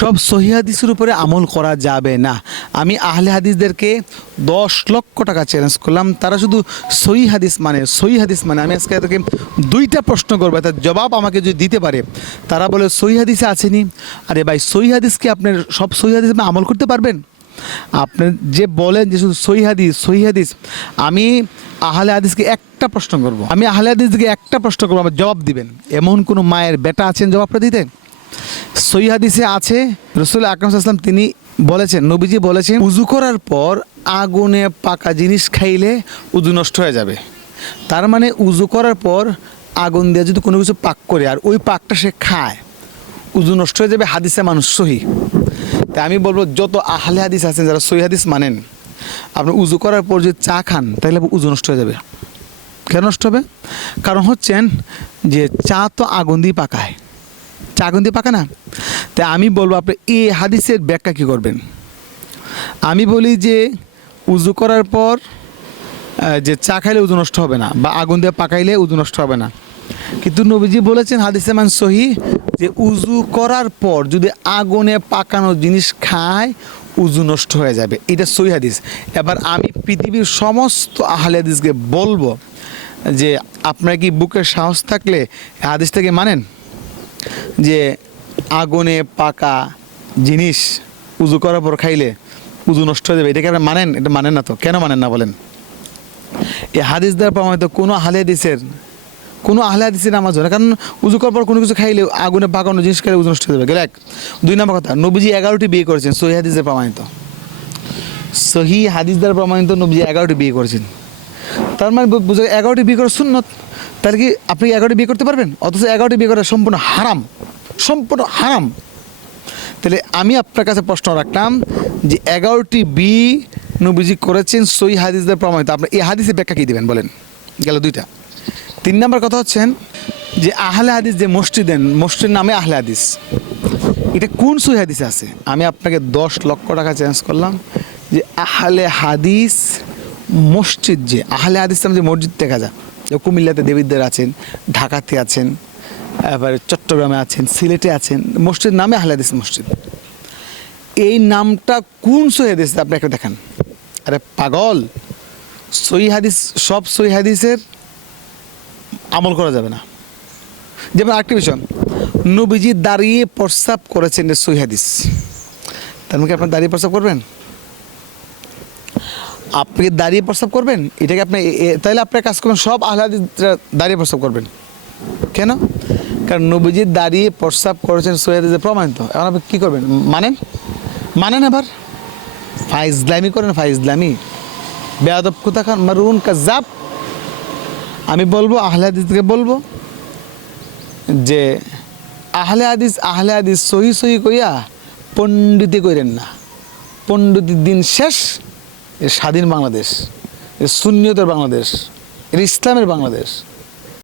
সব সহি হাদিসের উপরে আমল করা যাবে না। আমি আহলে হাদিসদেরকে দশ লক্ষ টাকা চ্যালেঞ্জ করলাম। তারা শুধু সহি হাদিস মানে সহি হাদিস মানে। আমি আজকে তাদেরকে দুইটা প্রশ্ন করব, তার জবাব আমাকে যদি দিতে পারে। তারা বলে, সহি হাদিসে আসেনি আরে ভাই, সহি হাদিসকে আপনার সব সহি হাদিস আমল করতে পারবেন? আপনি যে বলেন যে শুধু সহি হাদিস সহি হাদিস, আমি আহলে হাদিসকে একটা প্রশ্ন করব। আমি আহলে হাদিসকে একটা প্রশ্ন করব, আমার জবাব দিবেন। এমন কোনো মায়ের বেটা আছেন জবাবটা দিতে? সহি হাদিসে আছে, রসুল আকরম আসলাম তিনি বলেছেন, নবীজি বলেছেন, উজু করার পর আগুনে পাকা জিনিস খাইলে উজু নষ্ট হয়ে যাবে। তার মানে উজু করার পর আগুন দিয়ে যদি কোনো কিছু পাক করে আর ওই পাকটা সে খায়, উজু নষ্ট হয়ে যাবে, হাদিসে মানুষ সহি। তাই আমি বলব, যত আহলে হাদিস আছেন যারা সহি হাদিস মানেন, আপনি উজু করার পর যদি চা খান, তাহলে উজু নষ্ট হয়ে যাবে। কেন নষ্ট হবে? কারণ হচ্ছেন যে চা তো আগুন দিয়ে পাকায়। চা আগুন দিয়ে পাকা না? তাই আমি বলব আপনি এই হাদিসের ব্যাখ্যা কী করবেন? আমি বলি যে উজু করার পর যে চা খাইলে উজু নষ্ট হবে না বা আগুন দিয়ে পাকাইলে উজু নষ্ট হবে না। কিন্তু নবীজি বলেছেন হাদিসে মান সহি যে উজু করার পর যদি আগুনে পাকানো জিনিস খায়, উজু নষ্ট হয়ে যাবে। এটা সহি হাদিস। এবার আমি পৃথিবীর সমস্ত আহলে হাদিসকে বলব যে আপনার কি বুকের সাহস থাকলে এই হাদিসটাকে মানেন? যে আগুনে পাকা জিনিস উজু করার পর খাইলে উজু নষ্ট হয়ে যাবে। এটাকে আপনি মানেন? এটা মানেন না তো। কেন মানেন না বলেন? এই হাদিস দ্বারা প্রমাণিত কোনো আহলে হাদিসের, কোনো আহলে হাদিসের নামাজ হয় না। কারণ উজু করার পর কোনো কিছু খাইলে আগুনে পাকানো জিনিস খাইলে উজু নষ্ট হয়ে যাবে। গেলে এক। দুই নম্বর কথা, নবীজি এগারোটি বিয়ে করেছেন। সহি হাদিসের প্রমাণিত। সহি হাদিস প্রমাণিত নবীজি এগারোটি বিয়ে করেছেন। তার মানে বুঝা এগারোটি বিয়ে করা সুন্নত। তাহলে কি আপনি এগারোটি বিয়ে করতে পারবেন? অথচ এগারোটি বিয়ে করা সম্পূর্ণ হারাম। সম্পূর্ণ হারাম। তাহলে আমি আপনার কাছে প্রশ্ন রাখলাম যে এগারোটি বি নবীজি করেছেন সই হাদিসদের প্রমাণিত। আপনি এই হাদিসের ব্যাখ্যা কী দেবেন বলেন? গেল দুইটা। তিন নম্বর কথা হচ্ছেন যে আহলে হাদিস যে মসজিদ দেন মসজিদের নামে আহলে হাদিস। এটা কোন সই হাদিসে আছে? আমি আপনাকে দশ লক্ষ টাকা চেঞ্জ করলাম যে আহলে হাদিস মসজিদ যে, আহলে হাদিস যে মসজিদ দেখা যায়। কুমিল্লাতে দেবিদ্দের আছেন, ঢাকাতে আছেন এবারে চট্টগ্রামে আছেন, সিলেটে আছেন মসজিদ নামে আহলে হাদিস মসজিদ। এই নামটা কোন সহি হাদিস? আপনি একটা দেখান। আরে পাগল হাদিস, সব হাদিসের আমল করা যাবে না। যেমন আরেকটি বিষয়, নবীজি দাঁড়িয়ে প্রস্রাব করেছেন হাদিস। তার মানে আপনার দাঁড়িয়ে প্রস্রাব করবেন? আপনি দাঁড়িয়ে প্রস্রাব করবেন, এটাকে আপনি তাহলে আপনার কাজ করবেন, সব আহ্লাদিস দাঁড়িয়ে প্রস্রাব করবেন। কেন? কারণ নবীজি দাঁড়িয়ে প্রস্রাব করেছেন সৈয়দে প্রমাণিত। এখন আপনি কী করবেন? মানেন? মানেন আবার? ফাইজলামি করেন, ফাইজলামি। বেয়াদব কোথা খান মারুন কাজাব আমি বলব আহলে হাদিসকে বলব, যে আহলে হাদিস আহলে হাদিস সহি সহি কইয়া পণ্ডিতি কইরেন না। পণ্ডিতির দিন শেষ এ স্বাধীন বাংলাদেশ এর শূন্যতার বাংলাদেশ এর ইসলামের বাংলাদেশ।